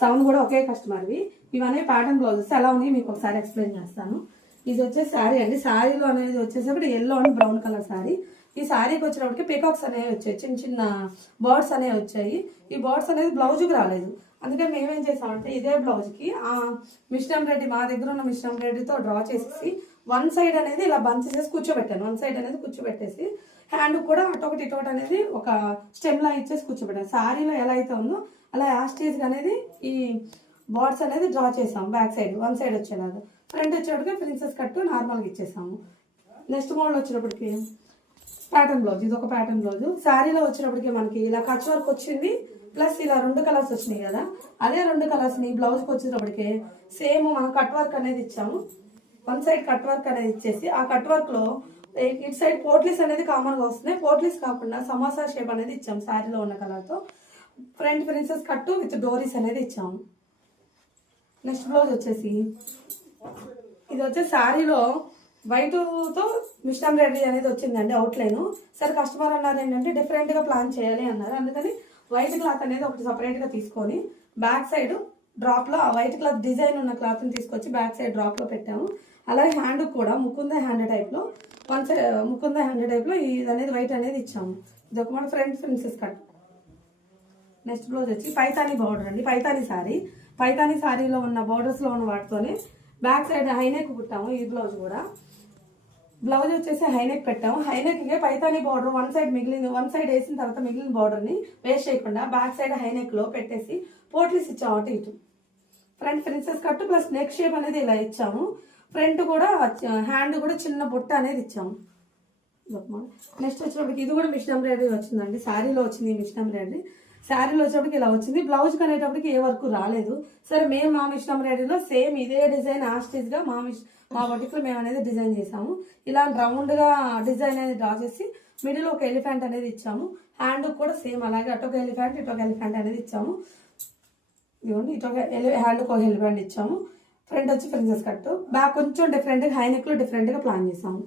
Sound కూడా ఒకే కస్టమర్వి. ఇవన్నీ pattern blouses ఎలా ఉన్నాయి మీకు ఒకసారి ఎక్స్ప్లెయిన్ చేస్తాను. ఇది వచ్చేసి శారీ అండి. శారీలో అనేది వచ్చేసరికి yellow and brown colour sari. ఈ శారీకి వచ్చినప్పటికి పీకాక్స్ అనేవి వచ్చాయి, చిన్న చిన్న బర్డ్స్ అనేవి వచ్చాయి. ఈ బర్డ్స్ అనేది బ్లౌజ్కి రాలేదు. అందుకని మేమేం చేసామంటే ఇదే బ్లౌజ్కి మిశ్రమ్ రెడ్డి, మా దగ్గర ఉన్న మిశ్రమ్ రెడ్డితో డ్రా చేసేసి వన్ సైడ్ అనేది ఇలా బంచ్ చేసి కూర్చోబెట్టాను. వన్ సైడ్ అనేది కూర్చోబెట్టేసి హ్యాండ్ కూడా అటొకటి ఇటొకటి అనేది ఒక స్టెమ్ లా ఇచ్చేసి కూర్చోబెట్టాను. శారీలో ఎలా అయితే ఉందో అలా యాస్టీజ్ అనేది ఈ బర్డ్స్ అనేది డ్రా చేసాం. బ్యాక్ సైడ్ వన్ సైడ్ వచ్చేలాగా. ఫ్రంట్ వచ్చేటప్పటికి ప్రిన్సెస్ కట్ నార్మల్గా ఇచ్చేసాము. నెక్స్ట్ మోడల్ వచ్చినప్పటికి ప్యాటర్న్ బ్లౌజ్. ఇది ఒక ప్యాటర్న్ బ్లౌజ్. శారీలో వచ్చినప్పటికి మనకి ఇలా కచ్ వర్క్ వచ్చింది, ప్లస్ ఇలా 2 కలర్స్ వచ్చినాయి కదా, అదే 2 కలర్స్ని బ్లౌజ్కి వచ్చేటప్పటికి సేమ్ మనం కట్ వర్క్ అనేది ఇచ్చాము. వన్ సైడ్ కట్ వర్క్ అనేది ఇచ్చేసి ఆ కట్ వర్క్లో ఇటు సైడ్ పోట్లీస్ అనేది కామన్గా వస్తున్నాయి. పోట్లీస్ కాకుండా సమోసా షేప్ అనేది ఇచ్చాము శారీలో ఉన్న కలర్తో. ఫ్రంట్ ప్రిన్సెస్ కట్ విత్ డోరీస్ అనేది ఇచ్చాము. నెక్స్ట్ బ్లౌజ్ వచ్చేసి ఇది వచ్చేసి శారీలో వైట్తో మిశ్రమ్ రెడ్డి అనేది వచ్చిందండి అవుట్లైన్. సరే కస్టమర్ అన్నారు ఏంటంటే డిఫరెంట్గా ప్లాన్ చేయాలి అన్నారు. అందుకని వైట్ క్లాత్ అనేది ఒకటి సపరేట్గా తీసుకొని బ్యాక్ సైడ్ డ్రాప్లో ఆ వైట్ క్లాత్ డిజైన్ ఉన్న క్లాత్ని తీసుకొచ్చి బ్యాక్ సైడ్ డ్రాప్లో పెట్టాము. అలాగే హ్యాండ్ కూడా ముకుంద హ్యాండ్ టైప్లో వన్ సైడ్ ముకుంద హ్యాండ్ టైప్లో ఇది అనేది వైట్ అనేది ఇచ్చాము. ఇది ఒక మన front princess cut. Next blouse వచ్చి పైతానీ బార్డర్ అండి. పైతానీ శారీ. పైతానీ శారీలో ఉన్న బార్డర్స్లో ఉన్న వాటితోనే బ్యాక్ సైడ్ హైనెక్ కుట్టాము. ఈ బ్లౌజ్ కూడా బ్లౌజ్ వచ్చేసి హైనెక్ పెట్టాము. హైనెక్కి పైతానీ బార్డర్ వన్ సైడ్ వేసిన తర్వాత మిగిలిన బార్డర్ని వేస్ట్ చేయకుండా బ్యాక్ సైడ్ హైనెక్లో పెట్టేసి పోట్లీస్ ఇచ్చాము అటు ఇటు. Front princess cut plus neck shape అనేది ఇలా ఇచ్చాము. ఫ్రంట్ కూడా హ్యాండ్ కూడా చిన్న బుట్ట అనేది ఇచ్చాము. నెక్స్ట్ వచ్చినప్పటికి ఇది కూడా మిషన్ ఎంబ్రాయిడరీ వచ్చిందండి. శారీలో వచ్చింది మిషన్ ఎంబ్రాయిడరీ. శారీలో వచ్చేప్పటికి ఇలా వచ్చింది. బ్లౌజ్కి అనేటప్పటికి ఏ వర్క్ రాలేదు. సరే మేము మా మిషన్ ఎంబ్రాయిడరీలో సేమ్ ఇదే డిజైన్ యాస్టీజ్గా మా బొటిక్లో మేము అనేది డిజైన్ చేసాము. ఇలా రౌండ్గా డిజైన్ అనేది డ్రా చేసి మిడిల్ ఒక ఎలిఫెంట్ అనేది ఇచ్చాము. హ్యాండ్ కూడా సేమ్ అలాగే అటొక ఎలిఫెంట్ ఇటొక ఎలిఫెంట్ అనేది ఇచ్చాము. ఇదిగోండి ఇటొక హ్యాండ్కి ఒక ఎలిఫెంట్ ఇచ్చాము. ఫ్రంట్ వచ్చి ప్రిన్సెస్ కట్. బ్యాక్ కొంచెం డిఫరెంట్గా హైనెక్లో డిఫరెంట్గా ప్లాన్ చేసాము.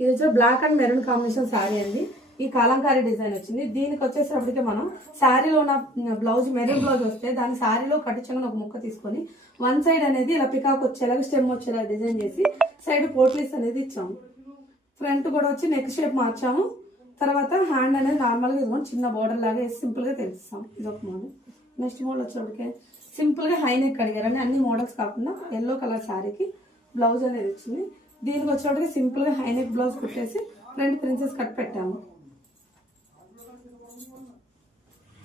ఇది వచ్చి black and maroon combination sari అండి. ఈ కలంకారీ డిజైన్ వచ్చింది. దీనికి వచ్చేసరికి మనం శారీలో ఉన్న బ్లౌజ్ మెరూన్ బ్లౌజ్ వస్తే దాని శారీలో కట్టించగా ఒక ముక్క తీసుకొని వన్ సైడ్ అనేది ఇలా పికాక్ వచ్చేలాగా స్టెమ్ వచ్చేలా డిజైన్ చేసి సైడ్ పోట్లీస్ అనేది ఇచ్చాము. ఫ్రంట్ కూడా వచ్చి నెక్ షేప్ మార్చాము. తర్వాత హ్యాండ్ అనేది నార్మల్గా ఇదిగోండి చిన్న బోర్డర్ లాగా వేసి సింపుల్గా తెలుస్తాం. ఇది ఒక మోడల్. నెక్స్ట్ మోడల్ వచ్చేప్పటికే సింపుల్గా హై నెక్ అడిగారని అన్ని మోడల్స్ కాకుండా ఎల్లో కలర్ శారీకి బ్లౌజ్ అనేది వచ్చింది. దీనికి వచ్చేప్పటికి సింపుల్గా హై నెక్ బ్లౌజ్ కుట్టేసి ఫ్రంట్ ప్రిన్సెస్ కట్ పెట్టాము.